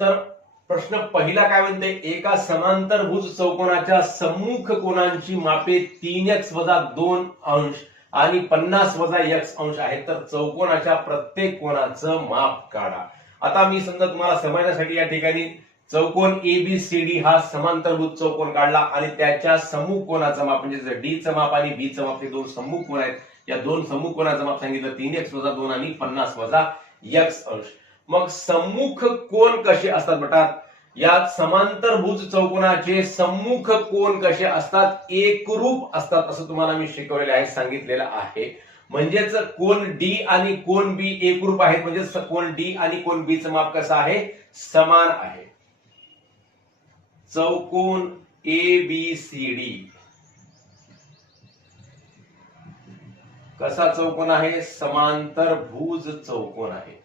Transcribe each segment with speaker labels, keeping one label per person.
Speaker 1: तर प्रश्न पहिला काय म्हणते एका समांतरभुज चौकोनाच्या सम्मुख कोणांची मापे तीन एक्स वजा दोन अंश आणि पन्नास वजा एक्स अंश आहेत. तर चौकोनाच्या प्रत्येक कोणाचं माप काढा. आता मी समजा तुम्हाला समजण्यासाठी या ठिकाणी चौकोन ए बी सी डी हा समांतरभूत चौकोन काढला आणि त्याच्या समूह कोणाचं माप म्हणजे डीचं माप आणि बीचं माप हे दोन समूह कोण आहेत या दोन समूह कोणाचं माप सांगितलं तीन एक्स वजा दोन आणि पन्नास वजा एक्स अंश. मग सम्मुख कोण कसे असतात बटात? यात समांतरभुज चौकोनाचे सम्मुख कोण कसे असतात? एकरूप असतात असं तुम्हाला मी शिकवलेलं आहे सांगितलेलं आहे. म्हणजेच कोण डी आणि कोण बी एकरूप आहेत म्हणजेच कोण डी आणि कोण बीचं माप कसं आहे? समान आहे. चौकोन ए बी सी डी. कसा चौकोन आहे? समांतर भूज चौकोन आहे.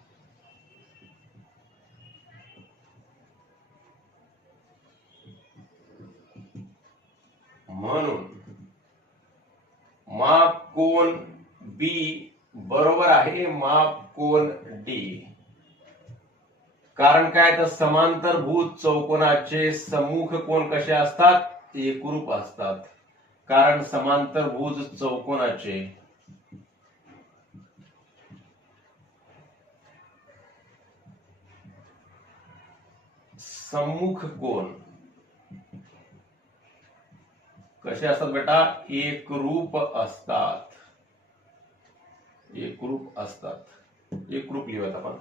Speaker 1: म्हणून माप कोण बी बरोबर आहे माप कोण डी कारण काय तर समांतरभूत चौकोनाचे सम्मुख कोण कसे असतात? एकरूप असतात. कारण समांतर चौकोनाचे सम्मुख कोण कसे असतात बेटा? एकरूप असतात. एकरूप असतात. एकरूप लिहूयात आपण.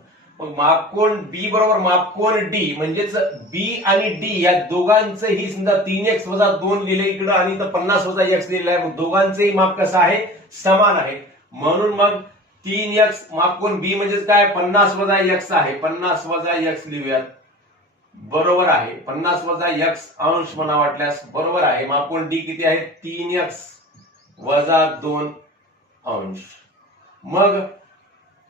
Speaker 1: मग मापकोन बी बरोबर मापकोन डी म्हणजेच बी आणि डी या दोघांचंही समजा तीन एक्स वजा दोन लिहिले इकडं आणि इथं पन्नास वजा एक्स लिहिलं आहे मग दोघांचंही माप कसं आहे? समान आहे. म्हणून मग तीन एक्स मापकोन बी म्हणजेच काय? पन्नास वजा एक्स आहे. पन्नास वजा एक्स लिहूयात. बरोबर आहे. पन्नास वजा एक्स अंश म्हणा वाटल्यास बरोबर आहे. मापकोन डी किती आहे? तीन एक्स वजा दोन अंश. मग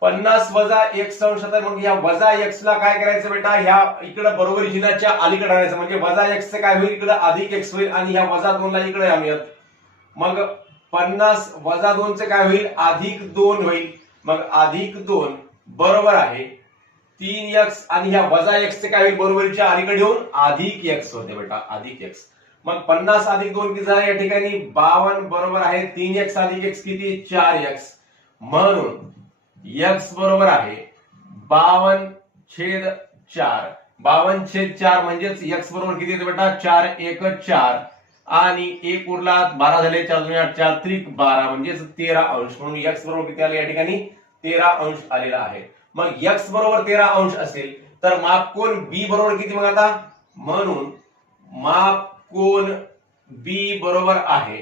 Speaker 1: पन्नास वजा एक्स अंश तर मग या वजा एक्स ला काय करायचं बेटा? ह्या इकडे बरोबर चिन्हाच्या अलीकडे आणायचं. म्हणजे वजा एक्स काय होईल? इकडे अधिक एक्स होईल आणि ह्या वजा दोन ला इकडे आणूयात. मग पन्नास वजा दोनचे काय होईल? अधिक दोन होईल. मग अधिक दोन बरोबर आहे. तीन एक्स आणि ह्या वजा एक्स चे काय होईल? बरोबरीच्या अलीकडे येऊन अधिक एक्स होते बेटा अधिक एक्स मग पन्नास अधिक दोन किती झाला? या ठिकाणी बावन्न बरोबर आहे. तीन एक्स अधिक एक्स किती? चार एक्स म्हणून एक्स बरोबर आहे बावन्न छेद चार. बावन्न छेद चार म्हणजेच एक्स बरोबर किती येते बेटा? चार एक चार. आणि एक उरला बारा झाले चार दोन आठ चार त्रिक बारा. म्हणजेच तेरा अंश. म्हणून एक्स बरोबर किती आले? या ठिकाणी तेरा अंश आलेला आहे. मग एक्स बरोबर तेरा अंश असेल तर माप कोण बी बरोबर किती मग आता? म्हणून माप कोण बी बरोबर आहे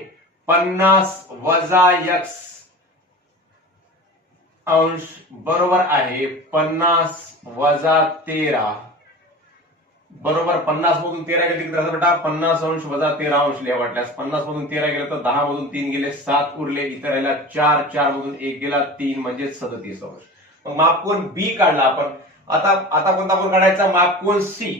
Speaker 1: पन्नास वजा एक्स अंश बरोबर आहे पन्नास वजा तेरा. बरोबर पन्नास मधून तेरा गेले तिकडे बेटा पन्नास अंश वजा तेरा अंश लिहा वाटल्यास. पन्नास मधून तेरा गेलं तर दहा मधून तीन गेले सात उरले इतर राहिला चार चार मधून एक गेला तीन म्हणजे सदतीस अंश. मग मापकोन बी काढला आपण? आता आता कोणता कोण काढायचा? मापकोन सी?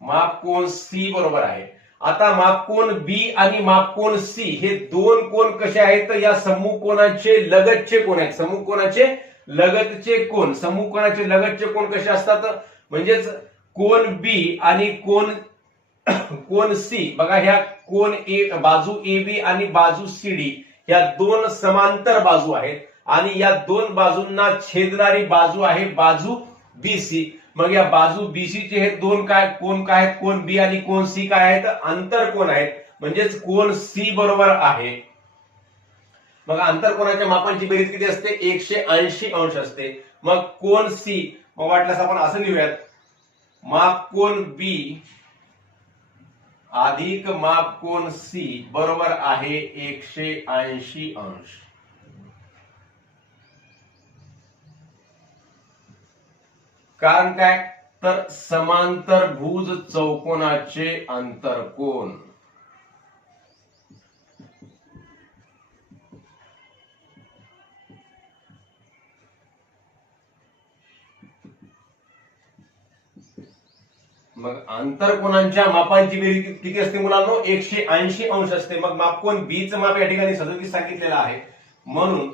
Speaker 1: मापकोन सी बरोबर आहे. आता मापकोन बी आणि मापकोन सी हे दोन कोण कसे आहेत? तर या समूह कोणाचे लगतचे कोण आहेत? समूह कोणाचे लगतचे कोण? समूह कोणाचे लगतचे कोण कसे असतात? म्हणजेच कोण बी आणि कोण कोण सी. बघा ह्या कोण ए बाजू ए बी आणि बाजू सी डी ह्या दोन समांतर बाजू आहेत. आणि या दोन बाजूंना छेदणारी बाजू आहे बाजू बीसी मग या बाजू बीसी चे हे दोन काय कोण काय आहेत? कोण बी आणि कोण सी काय आहेत? अंतर कोण आहेत? म्हणजेच कोण सी बरोबर आहे. मग अंतर कोणाच्या मापांची बेरीज किती असते? एकशे ऐंशी अंश असते. मग कोण सी मग वाटल्यास आपण असं लिहूयात. माप कोण बी अधिक माप कोण सी बरोबर आहे एकशे ऐंशी अंश. कारण काय? तर समांतर भुज चौकोनाचे अंतरकोण मग आंतरकोणांच्या मापांची बेरीज किती असते मुलांनो? एकशे ऐंशी अंश असते. मग मापकोन बी माप या ठिकाणी सदतीस सांगितलेलं आहे. म्हणून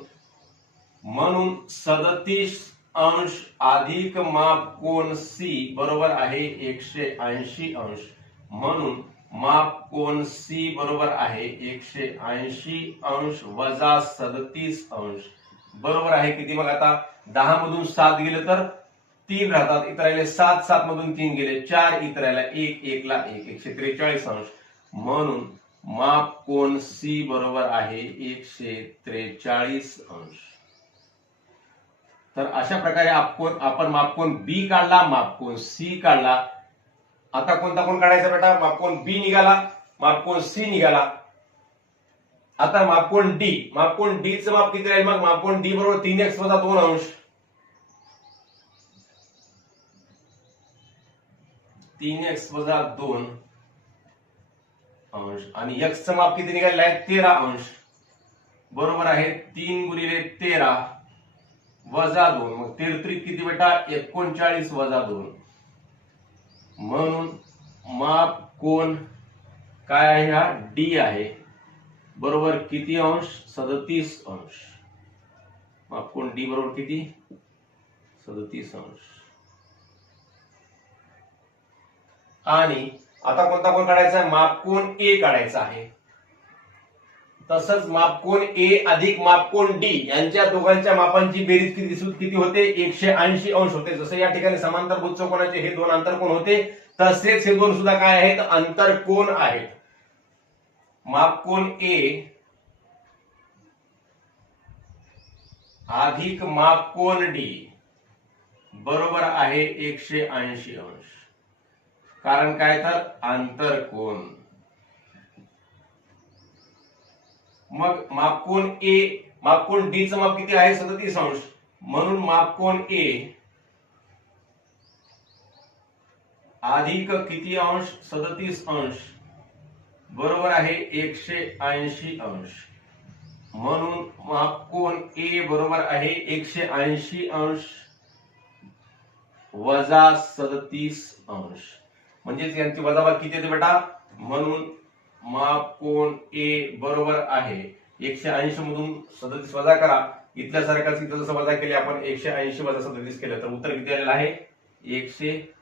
Speaker 1: म्हणून सदतीस अंश अधिक माप कोण सी बरोबर आहे एकशे ऐंशी अंश. म्हणून माप कोण सी बरोबर आहे एकशे ऐंशी अंश वजा सदतीस अंश. बरोबर आहे किती मग आता? दहा मधून सात गेले तर तीन राहतात. इतर राहिले सात सात मधून तीन गेले. चार इतर राहिला एक एक ला एक. एकशे त्रेचाळीस अंश. म्हणून माप कोण सी बरोबर आहे एकशे त्रेचाळीस अंश. तर अशा प्रकारे आपण आपण मापकोन बी काढला मापकोन सी काढला. आता कोणता कोण काढायचा बेटा? मापकोन बी निघाला मापकोन सी निघाला. आता मापकोन डी मापकोन डी माप किती राहील मग? मापकोन डी बरोबर तीन एक्स वजा दोन अंश. तीन एक्स वजा दोन अंश. आणि एक्स च माप किती निघालेलं आहे? तेरा अंश. बरोबर आहे तीन गुणिले तेरा. वजा दोन. मग तेरत्रिक किती बेटा? एकोणचाळीस वजा दोन. म्हणून माप कोण? काय आहे हा? डी आहे. बरोबर किती अंश? सदतीस अंश. माप कोण? डी बरोबर किती? सदतीस अंश. आणि आता कोणता कोण काढायचा आहे? माप कोण? ए काढायचा आहे. तसंच मापकोन ए अधिक मापकोन डी? यांच्या दोघांच्या मापांची बेरीज किती किती होते? एकशे ऐंशी अंश होते. जसं या ठिकाणी समांतरभूत चौकोनाचे हे दोन आंतरकोन होते? तसेच हे दोन सुद्धा काय आहेत? आंतरकोन आहेत? मापकोन ए? अधिक मापकोन डी? बरोबर आहे एकशे ऐंशी अंश. कारण काय तर? आंतरकोन मग मापकोन ए मापकोन डी चं माप किती आहे? सदतीस अंश. म्हणून मापकोन ए? अधिक किती अंश? सदतीस अंश. बरोबर आहे एकशे ऐंशी अंश. म्हणून मापकोन ए बरोबर आहे एकशे ऐंशी अंश? वजा सदतीस अंश. म्हणजेच यांची वजाबाकी किती येते बेटा? म्हणून माप कोण ए बरोबर आहे. एकशे ऐंशी मधून सदतीस वजा करा. इथल्या सारखाच इथं जसं वजा केले आपण एकशे ऐंशी वजा सदतीस केलं तर उत्तर किती आलेलं आहे? एकशे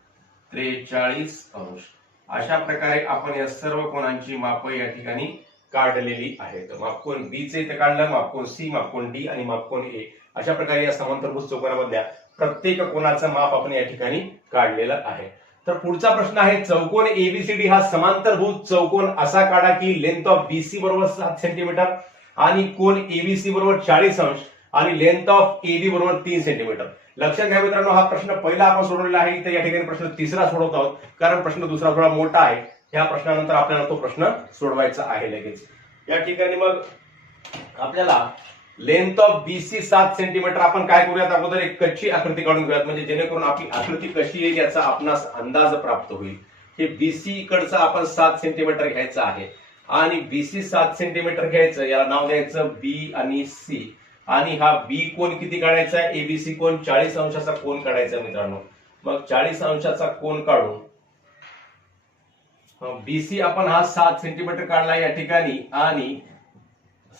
Speaker 1: त्रेचाळीस अंश. अशा प्रकारे आपण या सर्व कोणांची माप या ठिकाणी काढलेली आहेत. मापकोन बी चे इथे काढलं मापकोन सी मापकोन डी आणि मापकोन ए. अशा प्रकारे या समांतरभूत चौकोनामधल्या प्रत्येक कोणाचं माप आपण या ठिकाणी काढलेलं आहे. तर पुढचा प्रश्न आहे चौकोन एबीसीडी हा समांतरभूत चौकोन असा काढा की लेंथ ऑफ बीसी बरोबर सात सेंटीमीटर आणि कोण एबीसी बरोबर चाळीस अंश आणि लेंथ ऑफ एबी बरोबर तीन सेंटीमीटर लक्षात घ्या मित्रांनो हा प्रश्न पहिला आपण सोडवलेला आहे. तर या ठिकाणी प्रश्न तिसरा सोडवत आहोत कारण प्रश्न दुसरा थोडा मोठा आहे. या प्रश्नानंतर आपल्याला तो प्रश्न सोडवायचा आहे लगेच. या ठिकाणी मग आपल्याला लेंथ ऑफ बीसी सात सेंटीमीटर. आपण काय करूयात? अगोदर एक कच्ची आकृती काढून घेऊयात. म्हणजे जेणेकरून आपली आकृती कशी येईल याचा आपणास अंदाज प्राप्त होईल. हे बीसी कडचं आपण सात सेंटीमीटर घ्यायचं आहे. आणि बीसी सात सेंटीमीटर घ्यायचं याला नाव द्यायचं बी आणि सी. आणि हा बी कोण किती काढायचा आहे? एबीसी कोण चाळीस अंशाचा कोण काढायचा आहे मित्रांनो. मग चाळीस अंशाचा कोण काढून बीसी आपण हा सात सेंटीमीटर काढला या ठिकाणी. आणि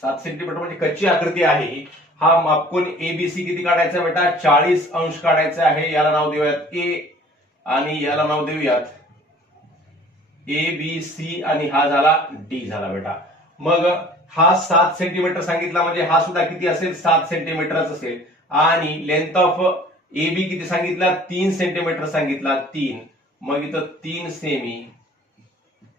Speaker 1: सात सेंटीमीटर म्हणजे कच्ची आकृती आहे हा. मापकोन एबीसी किती काढायचा बेटा? चाळीस अंश काढायचा आहे. याला नाव देऊयात ए आणि याला नाव देऊयात ए बी सी आणि हा झाला डी झाला बेटा. मग हा सात सेंटीमीटर सांगितला म्हणजे हा सुद्धा किती असेल? सात सेंटीमीटरच असेल. आणि लेंथ ऑफ ए बी किती सांगितला? तीन सेंटीमीटर सांगितला. तीन. मग इथं तीन सेमी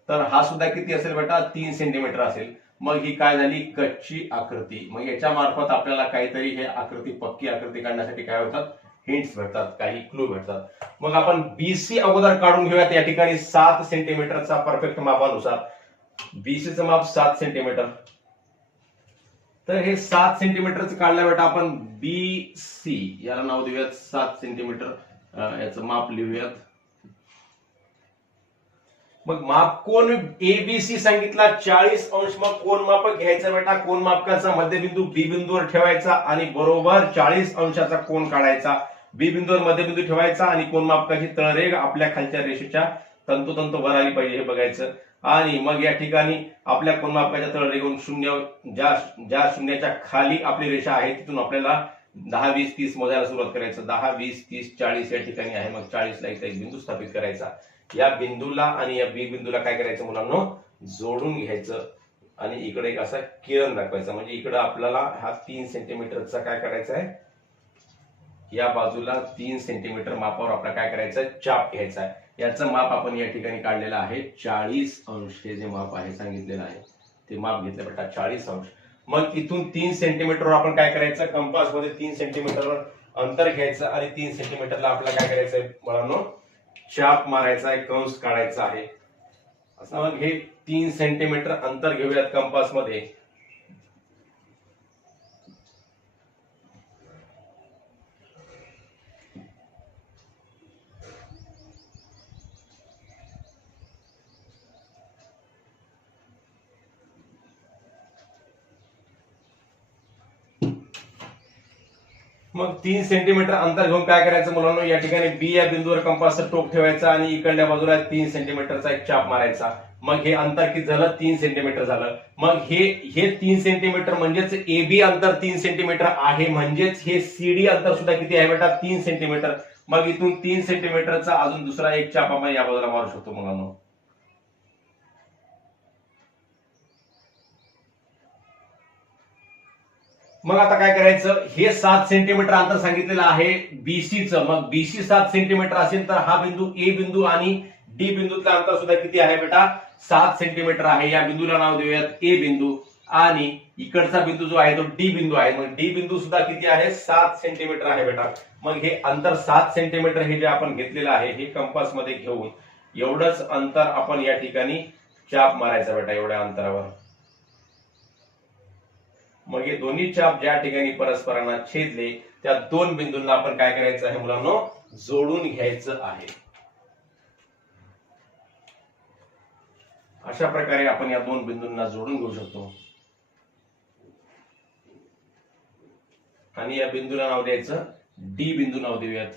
Speaker 1: तर हा सुद्धा किती असेल बेटा? तीन सेंटीमीटर असेल. मग ही काय झाली? कच्ची आकृती. मग याच्या मार्फत आपल्याला काहीतरी हे आकृती पक्की आकृती काढण्यासाठी काय होतात? हिंट्स भेटतात काही क्लू भेटतात. मग आपण बीसी अगोदर काढून घेऊयात. या ठिकाणी सात सेंटीमीटरचा परफेक्ट मापानुसार. बीसीचं माप सात सेंटीमीटर तर हे सात सेंटीमीटरचं काढल्या बेटा आपण बी सी याला नाव देऊयात सात सेंटीमीटर याचं माप लिहूयात. मग माप कोण एबीसी सांगितला? चाळीस अंश मग कोण मापक घ्यायचा बेटा? कोण मापकाचा मध्यबिंदू? बी बिंदूवर ठेवायचा आणि बरोबर चाळीस अंशाचा कोण काढायचा? बी बिंदूवर मध्यबिंदू ठेवायचा आणि कोण मापकाची तळरेग आपल्या खालच्या रेषेच्या तंतोतंत वर आली पाहिजे हे बघायचं. आणि मग या ठिकाणी आपल्या कोण मापकाच्या तळरेगून शून्य ज्या ज्या शून्याच्या खाली आपली रेषा आहे तिथून आपल्याला दहा वीस तीस मोजायला सुरुवात करायचं. दहा वीस तीस चाळीस या ठिकाणी आहे. मग चाळीसला एक बिंदू स्थापित करायचा. या बिंदूला आणि या बी बिंदूला काय करायचं मुलांनो? जोडून घ्यायचं. आणि इकडे एक असा किरण दाखवायचा. म्हणजे इकडे आपल्याला हा तीन सेंटीमीटरचा काय करायचा आहे? या बाजूला तीन सेंटीमीटर मापावर आपला काय करायचं चाप घ्यायचा आहे. याचं माप आपण या ठिकाणी काढलेलं आहे. चाळीस अंश हे जे माप आहे सांगितलेलं आहे ते माप घेतलं बेटा चाळीस अंश. मग इथून तीन सेंटीमीटरवर आपण काय करायचं? कंपासमध्ये तीन सेंटीमीटरवर अंतर घ्यायचं आणि तीन सेंटीमीटरला आपल्याला काय करायचं आहे मुलांनो? चाप मारायचा आहे कंस काढायचा आहे. असं मग हे तीन सेंटीमीटर अंतर घेऊयात कंपास मग तीन सेंटीमीटर अंतर घेऊन काय करायचं मुलांना? या ठिकाणी बी या बिंदूवर कंपासचा टोक ठेवायचा आणि इकडल्या बाजूला तीन सेंटीमीटरचा एक चाप मारायचा. मग हे अंतर किती झालं? तीन सेंटीमीटर झालं. मग हे हे तीन सेंटीमीटर म्हणजेच ए बी अंतर तीन सेंटीमीटर आहे. म्हणजेच हे सीडी अंतर सुद्धा किती आहे बेटा? तीन सेंटीमीटर मग इथून तीन सेंटीमीटरचा अजून दुसरा एक चाप आपण या बाजूला मारू शकतो मुलांना. मग आता काय करायचं? हे सात सेंटीमीटर अंतर सांगितलेलं आहे बीसीचं मग बीसी सात सेंटीमीटर असेल तर हा बिंदू ए बिंदू आणि डी बिंदूतलं अंतर सुद्धा किती आहे बेटा? सात सेंटीमीटर आहे. या बिंदूला नाव देऊयात ए बिंदू आणि इकडचा बिंदू जो आहे तो डी बिंदू आहे. मग डी बिंदू सुद्धा किती आहे? सात सेंटीमीटर आहे बेटा. मग हे अंतर सात सेंटीमीटर हे जे आपण घेतलेलं आहे हे कंपासमध्ये घेऊन एवढंच अंतर आपण या ठिकाणी चाप मारायचा बेटा एवढ्या अंतरावर. मग हे दोन्ही चाप ज्या ठिकाणी परस्परांना छेदले त्या दोन बिंदूंना आपण काय करायचं आहे मुलांना? जोडून घ्यायचं आहे. अशा प्रकारे आपण या दोन बिंदूंना जोडून घेऊ शकतो. आणि या बिंदूला नाव द्यायचं डी बिंदू नाव देऊयात.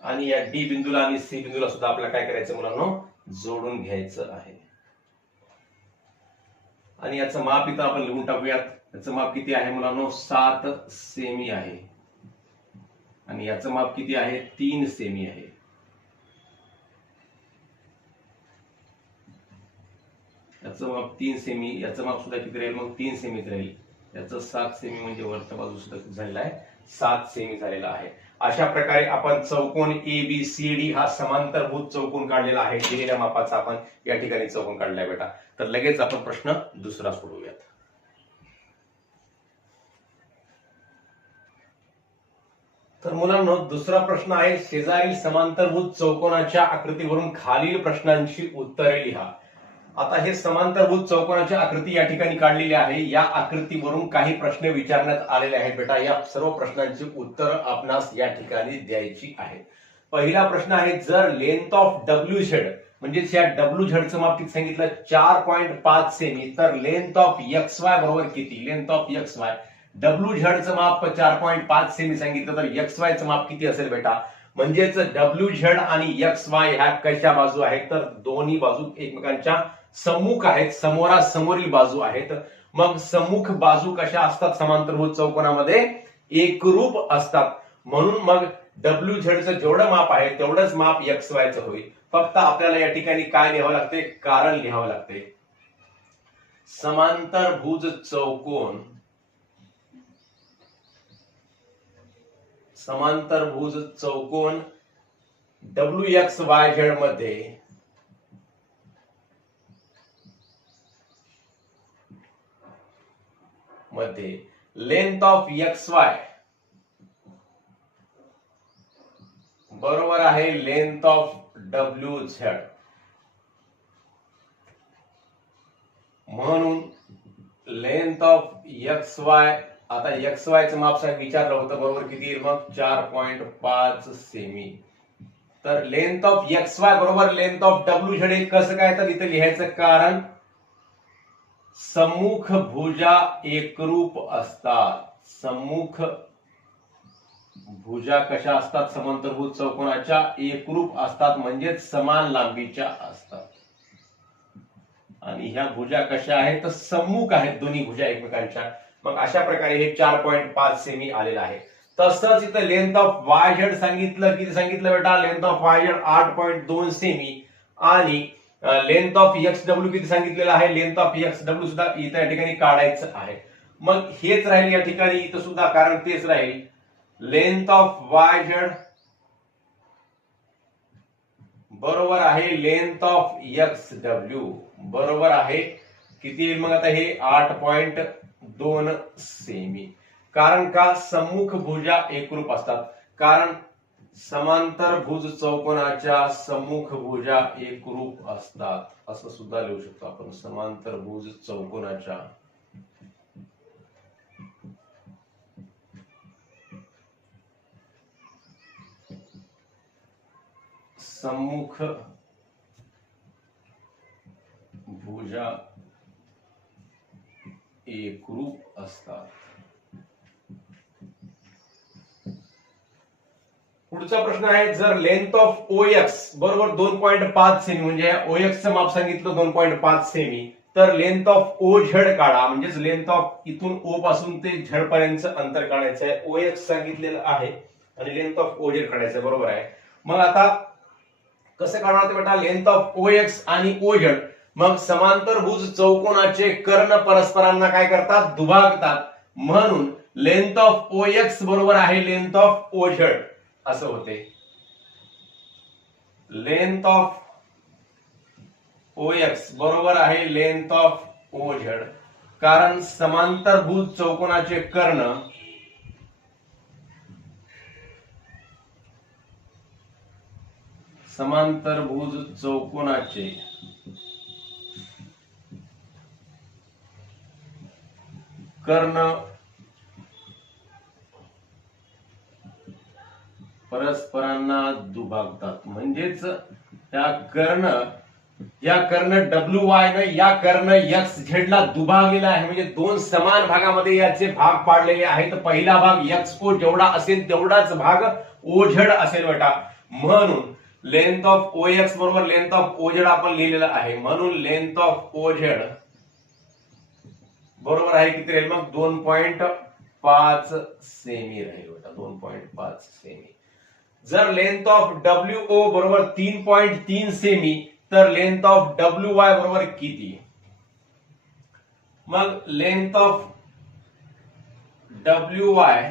Speaker 1: आणि या डी बिंदूला आणि सी बिंदूला सुद्धा आपल्याला काय करायचं मुलांना? जोडून घ्यायचं आहे. आणि याचं माप इथं आपण लिहून टाकूयात. याचं माप किती आहे मुलांनो? सात सेमी आहे. आणि याचं माप किती आहे? तीन सेमी आहे. याचं माप तीन सेमी याचं माप सुद्धा किती राहील? मग तीन सेमीच राहील. याचं सात सेमी म्हणजे वरच्या बाजू सुद्धा झालेलं झालेला आहे? सात सेमी झालेला आहे. अशा प्रकारे आपण चौकोन ए बी सी डी हा समांतरभूत चौकोन काढलेला आहे. दिलेल्या मापाचा आपण या ठिकाणी चौकोन काढलाय बेटा. तर लगेच आपण प्रश्न दुसरा सोडवूयात. तर मुलांनो दुसरा प्रश्न आहे शेजारील समांतरभूत चौकोनाच्या आकृतीवरून खालील प्रश्नांची उत्तरे लिहा. आता हे समांतरभूत चौकोनाची आकृती या ठिकाणी काढलेली आहे. या आकृतीवरून काही प्रश्न विचारण्यात आलेले आहेत. बेटा या सर्व प्रश्नांची उत्तर आपणास या ठिकाणी द्यायची आहे पहिला प्रश्न आहे जर लेंथ ऑफ डब्ल्यू झेड म्हणजेच या डब्ल्यू झेडचं माप सांगितलं चार पॉईंट पाच सेमी तर लेंथ ऑफ एक्स वाय बरोबर किती? Length of X Y W झेडचं माप चार पॉईंट पाच सेमी सांगितलं तर एक्स वायचं माप किती असेल बेटा? म्हणजेच डब्ल्यू झेड आणि एक्स वाय ह्या कशा बाजू आहेत? तर दोन्ही बाजू एकमेकांच्या सम्मुख आहेत समोरासमोरील बाजू आहेत. मग सम्मुख बाजू कशा असतात? समांतरभूत चौकोनामध्ये एकरूप असतात. म्हणून मग डब्ल्यू झेडचं जेवढं माप आहे तेवढंच माप एक्स वायचं होईल. फक्त आपल्याला या ठिकाणी काय लिहावं लागते कारण लिहावं लागते समांतरभुज चौकोन समांतरभुज चौकोन डब्ल्यू एक्स वाय झेडमध्ये मध्ये लेंथ ऑफ एक्स वाय बरोबर आहे लेंथ ऑफ डब्ल्यू झेड म्हणून लेंथ ऑफ एक्स वाय आता एक्स वायचं माप साहेब विचारलं होतं बरोबर किती येईल मग? चार पॉईंट पाच सेमी तर लेंथ ऑफ एक्स वाय बरोबर लेंथ ऑफ डब्ल्यू झेड कसं काय तर इथं लिहायचं कारण सम्मुख भुजा एकरूप असतात. सम्मुख भुजा कशा असतात? समांतरभूत चौकोनाच्या एकरूप असतात म्हणजेच समान लांबीच्या असतात. आणि ह्या भुजा कशा आहेत? तर सम्मुख आहेत दोन्ही भुजा एकमेकांच्या. मग अशा प्रकारे हे चार पॉईंट पाच सेमी आलेलं आहे. तसंच इथं लेंथ ऑफ वाय झेड सांगितलं किती सांगितलं बेटा? लेंथ ऑफ वाय झेड आठ पॉईंट दोन सेमी आणि लेंथ ऑफ एक्स डब्ल्यू किती सांगितलेलं आहे? लेंथ ऑफ एक्स डब्ल्यू सुद्धा इथं या ठिकाणी काढायचं आहे. मग हेच राहील या ठिकाणी इथं सुद्धा कारण तेच राहील. लेंथ ऑफ वाय झेड बरोबर आहे लेंथ ऑफ एक्स डब्ल्यू बरोबर आहे. किती येईल मग आता हे? आठ पॉइंट दोन सेमी. कारण का? सम्मुख भुजा एकरूप असतात. कारण समांतर भुज चौकोनाच्या सम्मुख भुजा एकरूप असतात. असं सुद्धा लिहू शकतो आपण. समांतर भुज चौकोनाच्या. सम्मुख भुजा एकरूप असतात. पुढचा प्रश्न आहे जर लेंथ ऑफ ओ एक्स बरोबर दोन पॉईंट पाच सेमी म्हणजे ओ चं माप सांगितलं दोन पॉईंट पाच सेमी तर लेंथ ऑफ ओ झेड काढा म्हणजेच लेंथ ऑफ इथून ओ पासून ते झेड पर्यंत अंतर काढायचं आहे. ओ एक्स सांगितलेलं आहे आणि लेंथ ऑफ ओ झेड काढायचं आहे बरोबर आहे. मग आता कसं काढणार ते बेटा? लेंथ ऑफ ओ एक्स आणि ओ झेड. मग समांतरभुज चौकोनाचे कर्ण परस्परांना काय करतात? दुभागतात. म्हणून लेंथ ऑफ ओ एक्स बरोबर आहे लेंथ ऑफ ओ असं होते. लेंथ ऑफ ओ एक्स बरोबर आहे लेंथ ऑफ ओ कारण समांतरभुज चौकोनाचे कर्ण समांतर भुज चौकोनाचे कर्ण. परस्परांना दुभागतात. म्हणजेच त्या कर्ण या कर्ण डब्ल्यू वाय न या कर्ण एक्स झेडला दुभागलेला आहे. म्हणजे दोन समान भागामध्ये याचे भाग पाडलेले आहेत. पहिला भाग एक्स को जेवढा असेल तेवढाच भाग ओझेड असेल बेटा. म्हणून लेंथ ऑफ ओ एक्स बरोबर लेंथ ऑफ ओझेड आपण लिहिलेलं आहे. म्हणून लेंथ ऑफ ओझेड बरोबर आहे किती राहील मग दोन पॉइंट पाच सेमी राहील बेटा. दोन पॉइंट पाच सेमी जर लेंथ ऑफ डब्ल्यू ओ बरोबर तीन पॉइंट तीन सेमी तर लेंथ ऑफ डब्ल्यू वाय बरोबर किती? मग लेंथ ऑफ डब्ल्यू वाय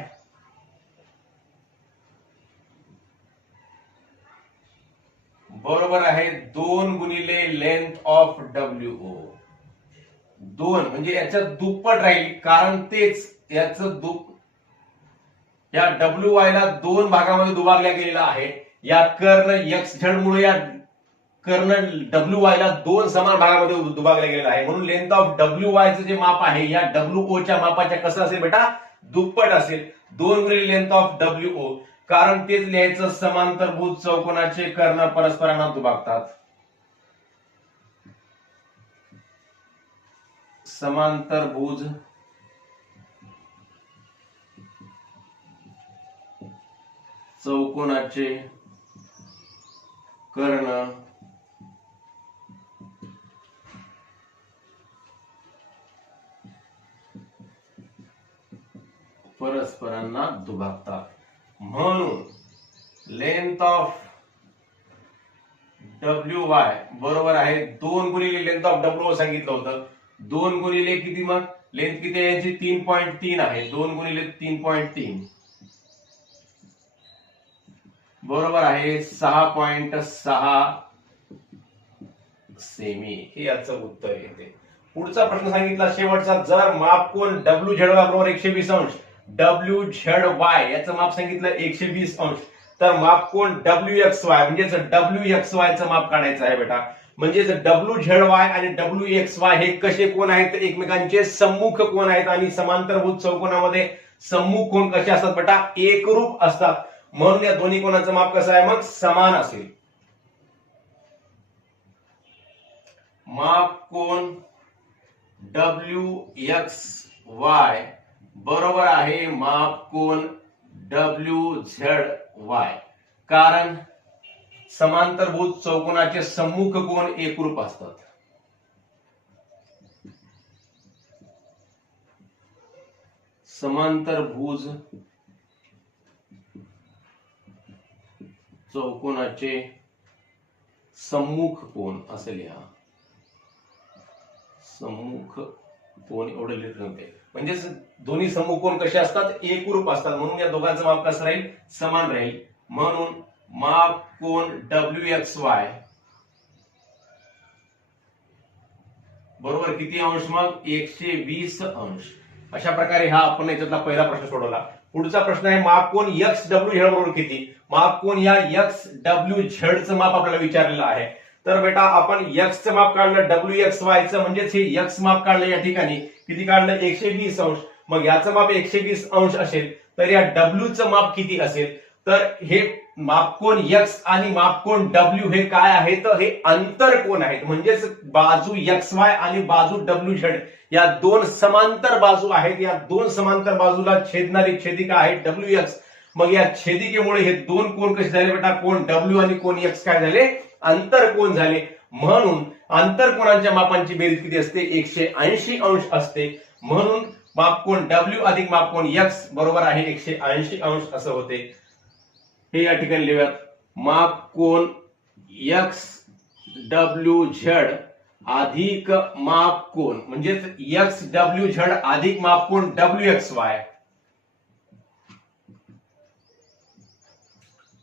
Speaker 1: बरोबर आहे दोन गुणिले लेंथ ऑफ डब्ल्यू ओ दोन म्हणजे याच्यात दुप्पट राहील. कारण तेच याचं दुप या डब्ल्यू वाय ला दोन भागामध्ये दुभागल्या गेलेला आहे. या कर्ण एक्स झेड मुळे या कर्ण डब्ल्यू वाय ला दोन समान भागामध्ये दुभागल्या गेलेला आहे. म्हणून लेंथ ऑफ डब्ल्यू वायचं जे माप आहे या डब्ल्यू ओ च्या मापाच्या कसं असेल बेटा? दुप्पट असेल. दोन गुणिले लेंथ ऑफ डब्ल्यू ओ. कारण तेच लिहायचं समांतरभूत चौकोनाचे कर्ण परस्परांना दुभागतात. समांतरभुज चौकोनाचे कर्ण. परस्परांना दुभागतात. म्हणून लेंथ ऑफ डब्ल्यू वाय बरोबर आहे. दोन गुणिले लेंथ ऑफ डब्ल्यू सांगितलं होतं. दोन गुणिले किती मग? लेंथ किती आहे यांची? तीन पॉईंट तीन आहे. दोन गुणिले तीन पॉईंट तीन. बरोबर आहे. सहा पॉइंट सहा सेमी हे याचं उत्तर येते. पुढचा प्रश्न सांगितला. शेवटचा. जर माप कोण? डब्ल्यू झेड वाय बरोबर एकशे वीस अंश. डब्ल्यू झेड वाय याचं माप सांगितलं एकशे वीस अंश. तर माप कोण? डब्ल्यू एक्स वाय म्हणजेच डब्ल्यू एक्स वायचं माप काढायचं आहे बेटा म्हणजेच डब्ल्यू झेड वाय आणि डब्ल्यू एक्स वाय हे कसे कोण आहेत? तर एकमेकांचे सम्मुख कोण आहेत? आणि समांतरभूत चौकोनामध्ये सम्मुख कोण कसे असतात बेटा? एकरूप असतात. म्हणून या दोन्ही कोणाचं माप कसं आहे? मग समान असेल. माप कोण? डब्ल्यू एक्स वाय बरोबर आहे माप कोण? W Z Y. कारण समांतरभूत चौकोनाचे सम्मुख कोण एकरूप असतात. समांतर भुज चौकोनाचे सम्मुख कोण असे लिहा. सम्मुख कोण एवढं लिहित नव्हते. म्हणजेच दोन्ही सम्मुख कसे असतात? एकरूप असतात. म्हणून या दोघांचं माप कसं राहील? समान राहील. म्हणून माप कोण? W X Y. बरोबर? किती अंश मग? एकशे वीस अंश. अशा प्रकारे हा आपण याच्यातला पहिला प्रश्न सोडवला. पुढचा प्रश्न आहे माप कोण? एक्स डब्ल्यू झेड बरोबर किती? माप कोण? या एक्स डब्ल्यू झेडचं माप आपल्याला विचारलेलं आहे. तर बेटा आपण एक्स माप काढलं डब्ल्यू एक्स वायचं म्हणजेच हे यक्स माप काढलं या ठिकाणी. किती काढलं? एकशे वीस अंश. मग याचं माप एकशे वीस अंश असेल तर या डब्ल्यू चं माप किती असेल? तर हे मापकोन एक्स आणि मापकोन डब्ल्यू हे काय आहे? तर हे अंतर कोण आहेत? म्हणजेच बाजू यक्स वाय आणि बाजू डब्ल्यू झेड या दोन समांतर बाजू आहेत. या दोन समांतर बाजूला छेदणारी छेदिका आहे डब्ल्यू एक्स मग या छेदिकेमुळे हे दोन कोण कसे झाले बेटा? कोण डब्ल्यू आणि कोण एक्स काय झाले? अंतर कोण झाले? म्हणून अंतर कोणाच्या मापांची बेरीज किती असते? एकशे ऐंशी अंश असते. म्हणून मापकोण डब्ल्यू अधिक मापकोण एक्स बरोबर आहे एकशे ऐंशी अंश असं होते. हे या ठिकाणी लिहूयात. माप कोण? एक्स डब्ल्यू झेड अधिक माप कोण? म्हणजेच एक्स डब्ल्यू झेड अधिक माप कोण? डब्ल्यू एक्स वाय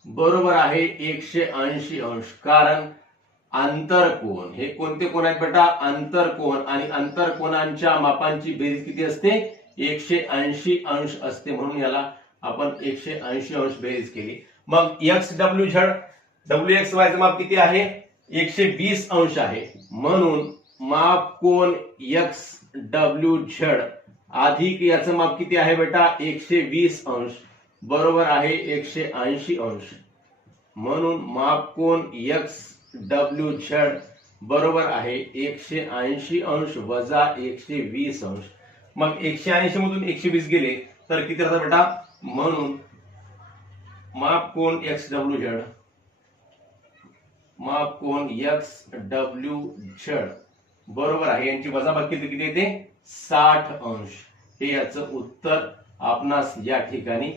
Speaker 1: बरोबर आहे एकशे ऐंशी अंश. कारण आंतर कोण हे कोणते कोण आहेत बेटा? आंतर कोण आणि आंतर कोणांच्या मापांची बेरीज किती असते? एकशे ऐंशी अंश असते म्हणून याला आपण एकशे ऐंशी अंश बेरीज केली. मग X W Z W X वायचं माप किती आहे? एकशे वीस अंश आहे. म्हणून माप कोण एक्स डब्ल्यू झड अधिक याचं माप किती आहे बेटा? एकशे वीस अंश. बरोबर आहे एकशे ऐंशी अंश. म्हणून माप कोण एक्स डब्ल्यू झेड बरोबर आहे एकशे ऐंशी अंश वजा एकशे वीस अंश. मग एकशे ऐंशी मधून एकशे वीस गेले तर किती राहतात बेटा? म्हणून माप कोण एक्स डब्ल्यू झेड माप कोण एक्स डब्ल्यू झेड बरोबर आहे. यांची वजाबाकी किती किती येते? साठ अंश. हे याचं उत्तर आपणास या ठिकाणी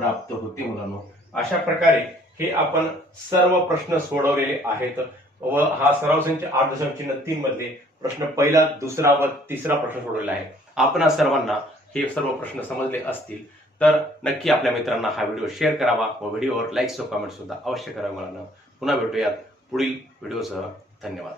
Speaker 1: प्राप्त होते मुलांनो. अशा प्रकारे हे आपण सर्व प्रश्न सोडवलेले आहेत व हा सराव संच आठ चिन्ह तीन मधले प्रश्न पहिला दुसरा व तिसरा प्रश्न सोडवलेला आहे. आपणा सर्वांना हे सर्व प्रश्न समजले असतील तर नक्की आपल्या मित्रांना हा व्हिडिओ शेअर करावा व व्हिडिओवर लाईक्स व कमेंट सुद्धा अवश्य करावे मुलांना. पुन्हा भेटूयात पुढील व्हिडिओसह. धन्यवाद.